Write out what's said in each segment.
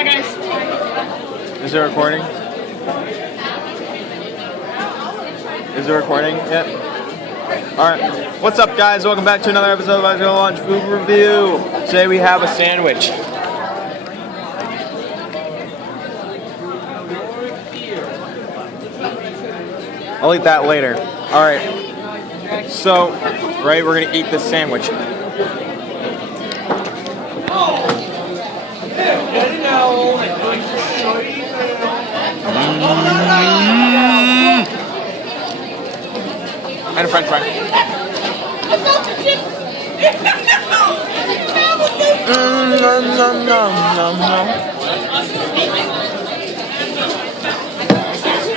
Bye, guys. Is it recording? Is it recording yet? Alright. What's up, guys? Welcome back to another episode of Let's Go Lunch Food Review. Today we have a sandwich. I'll eat that later. Alright. So, right, we're gonna eat this sandwich. And a french fry.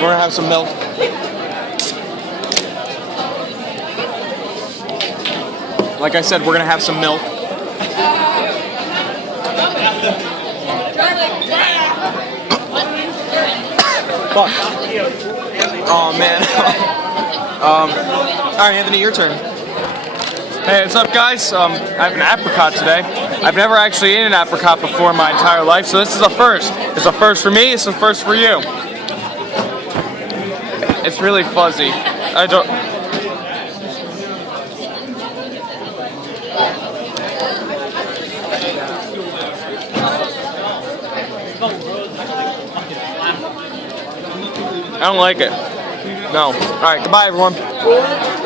We're gonna have some milk. Like I said, we're gonna have some milk. Fuck. Oh man. Alright, Anthony, your turn. Hey, what's up, guys? I have an apricot today. I've never actually eaten an apricot before in my entire life, so this is a first. It's a first for me, it's a first for you. It's really fuzzy. I don't like it. No. Alright, goodbye, everyone.